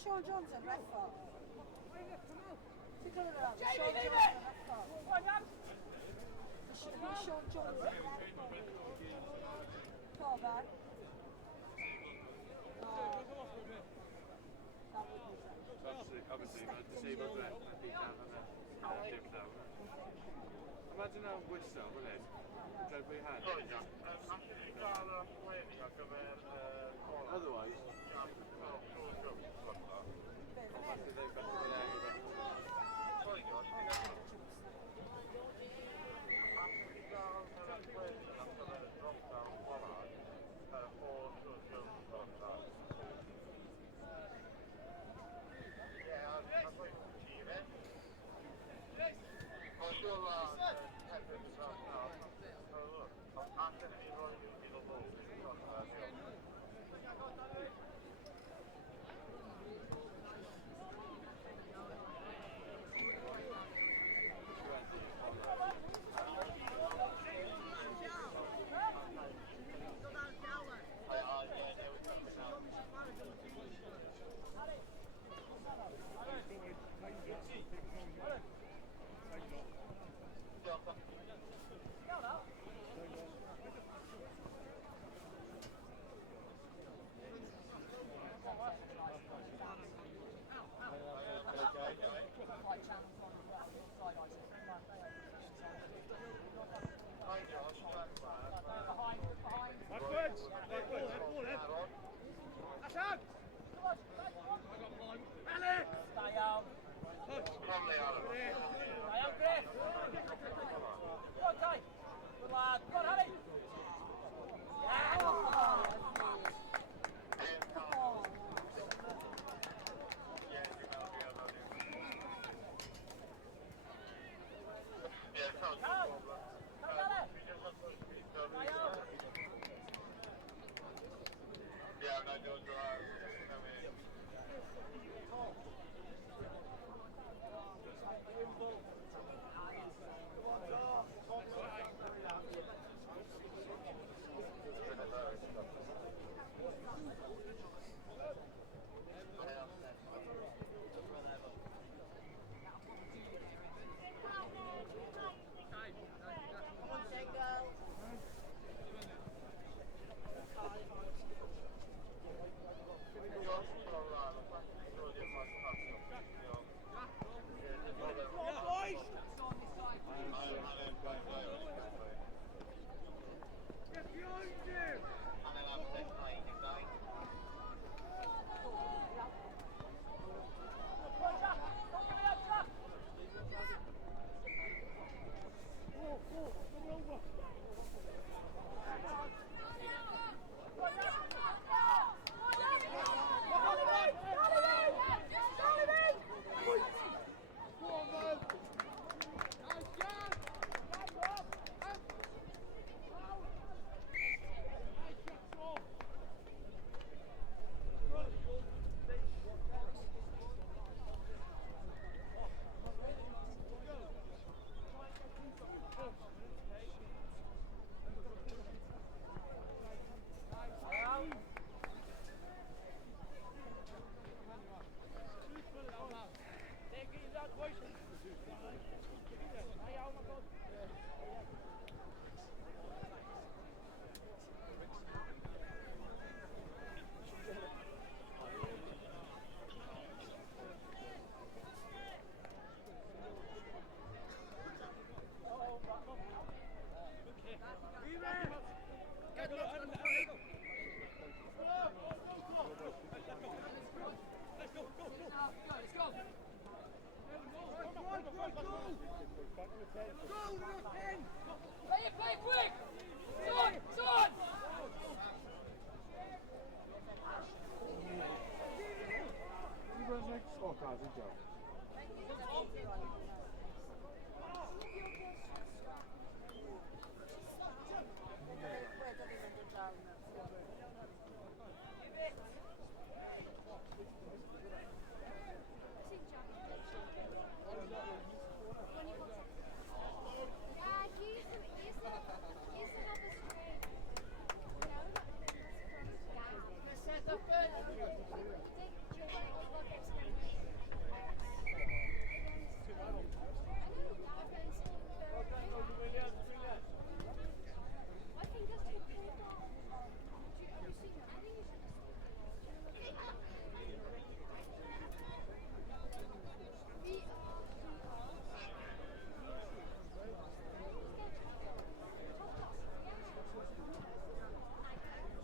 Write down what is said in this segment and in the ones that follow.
Sean Johnson, left foot. Jamie, leave it! Sean Johnson, left foot. Forward. Obviously, disabled red and beat down on the gym now. Imagine how Worcester, wouldn't it? Drive by hand. Otherwise, Play quick! Son! Son!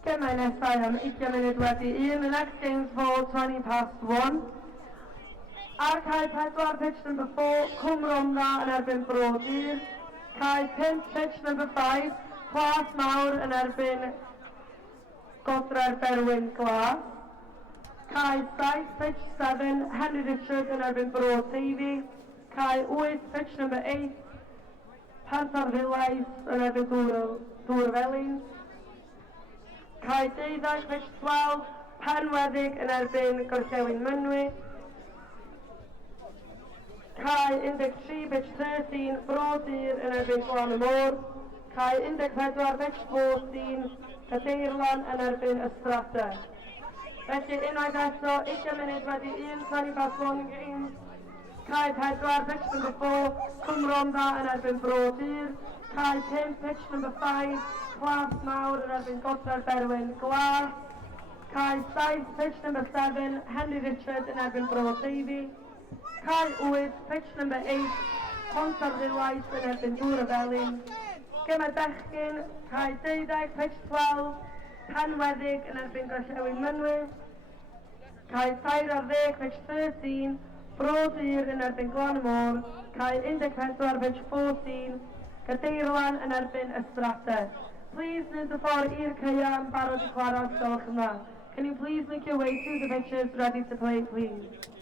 Gemau nesaf am 20 munud wedi 1. The next game's for 20 past 1. Ar cae 4, pitch number 4, Cwm Rhondda yn erbyn Bro Dur. Cae 5, pitch number 5, Plas Mawr yn erbyn Godre'r Berwyn Glas. Cae 7, pitch 7, Henry Richard yn erbyn Bro Teifi. Cae 8, pitch number 8, Panther Vilais yn erbyn Dŵr Felin. Cae 12, pitch 12, Penweddig yn erbyn Gorllewin Mynwy. Cae 13, pitch 13, Bro Dur yn erbyn Glan y Môr. Cae 14, pitch 14, Cadeirlan yn erbyn Ystrata. Felly unwaith eto, 20 munud wedi 1, 20 past 1 games. Cae 4, pitch number 4, Cwm Rhondda yn erbyn Bro Dur. Cae 5, pitch number 5, Plas Mawr yn erbyn Godre'r Berwyn Glas. Cae 7, pitch number 7, Henry Richard yn erbyn Bro Teifi. Cae 8, pitch number 8, Panther Vilais yn erbyn Dŵr Felin. Gemau bechgyn, cae 12, pitch 12, Penweddig yn erbyn Gorllewin Mynwy. Cae 14, pitch 13, Bro Dur yn erbyn Glan y Môr. Cae 14, pitch 14, Cadeirlan yn erbyn Estrada. Please nid y ffordd i'r caeau yn barod i chwarae gwelwch yma. Can you please make your way to the pitches ready to play, please?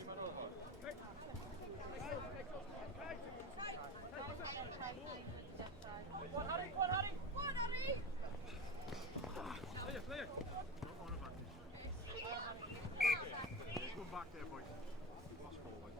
Back there, boys. Lost forward.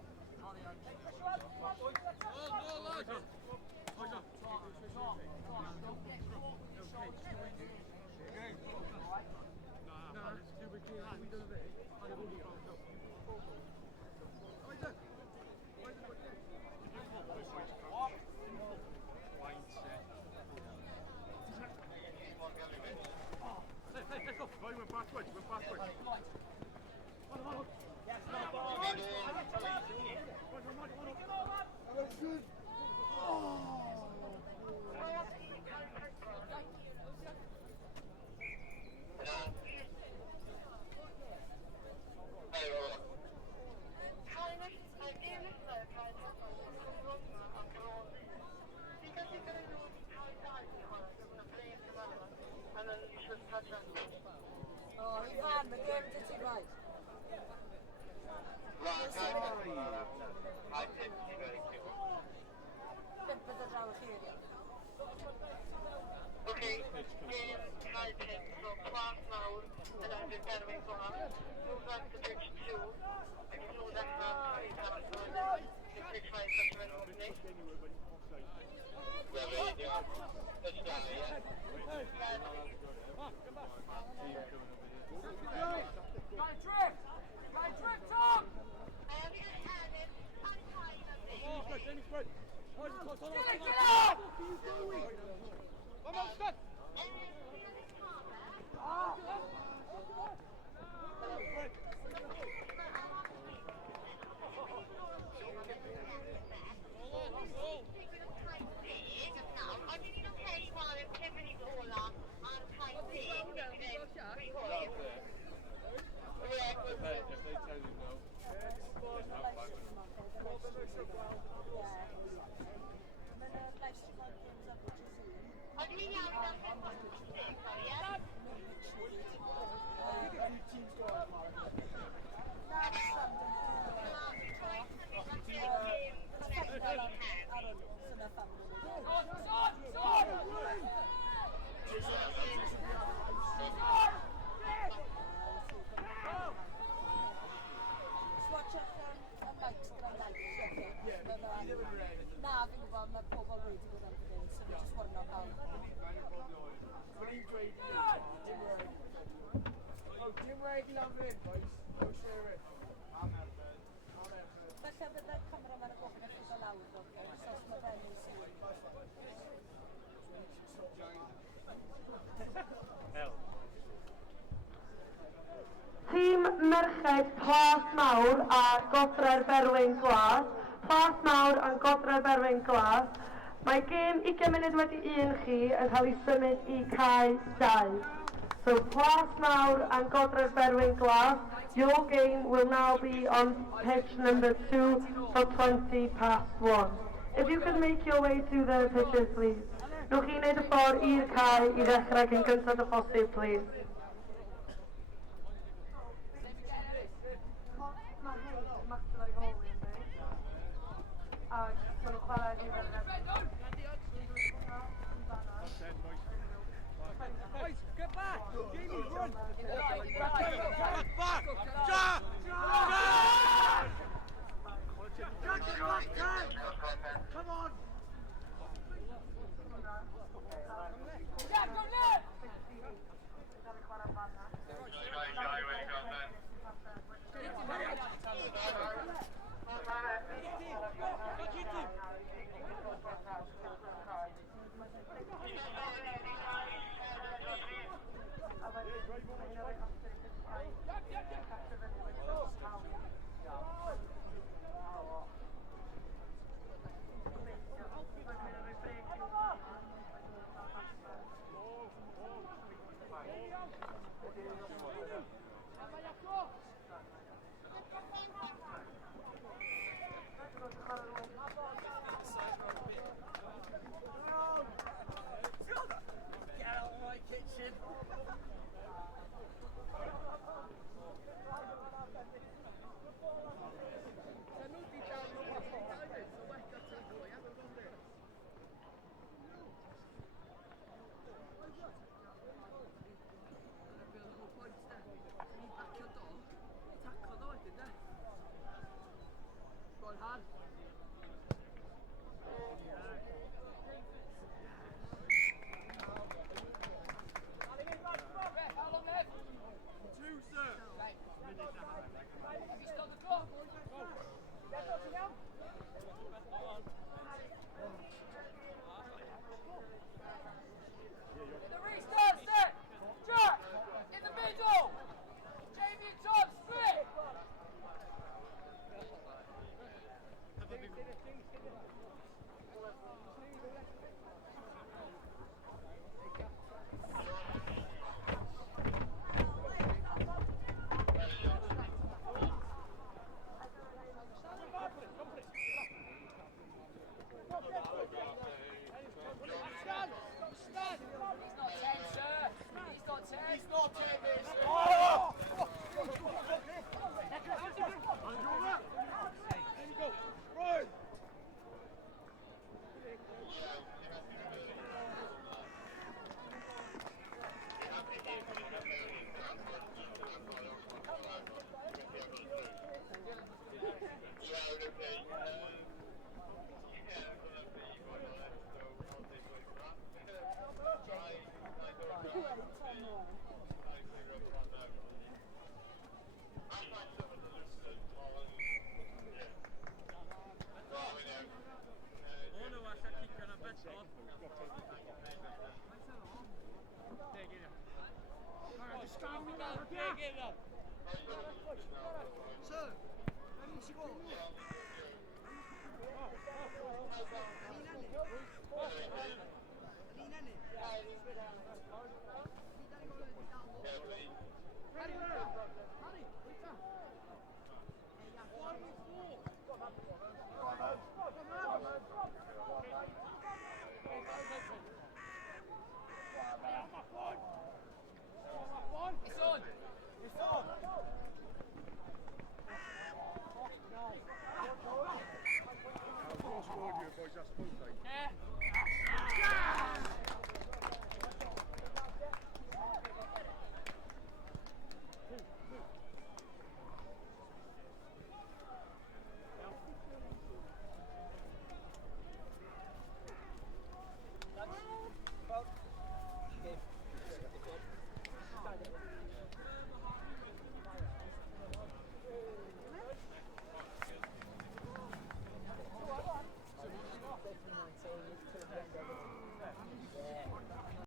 Went backwards, went backwards. Oh, you ran the game, did you right? Pimp yn dod draw i chi. Okay, game high pin, so class now, and I've been getting gone. Move on to pitch 2. Exclude that man, pitch 5, pitch 1 opening. Tom! Na, fi'n gwybod, mae pobl wedi bod yn fydyn, so fi jyst warno pawb. Dim rhaid i lawr fan boys. No share it. Felly bydde'r camera ma'n y gofyn eich o lawr, so os mae fe'n ei sŵn. Tîm merched Plas Mawr a Godre'r Berwyn Glas. Plas Mawr a Godre'r Berwyn Glas. Mae gêm 20 munud wedi un chi yn cael ei symud i cae 2. So Plas Mawr and Godre'r Berwyn Glas, your game will now be on pitch number 2 for 20 past 1. If you could make your way to the pitches, please. Nwch chi wneud y ffordd i'r cae i ddechrau cyn gyntaf y posib, please. Boys, get back! Jamie, run! Back! Jack! Come on! Jack, go left! Come on.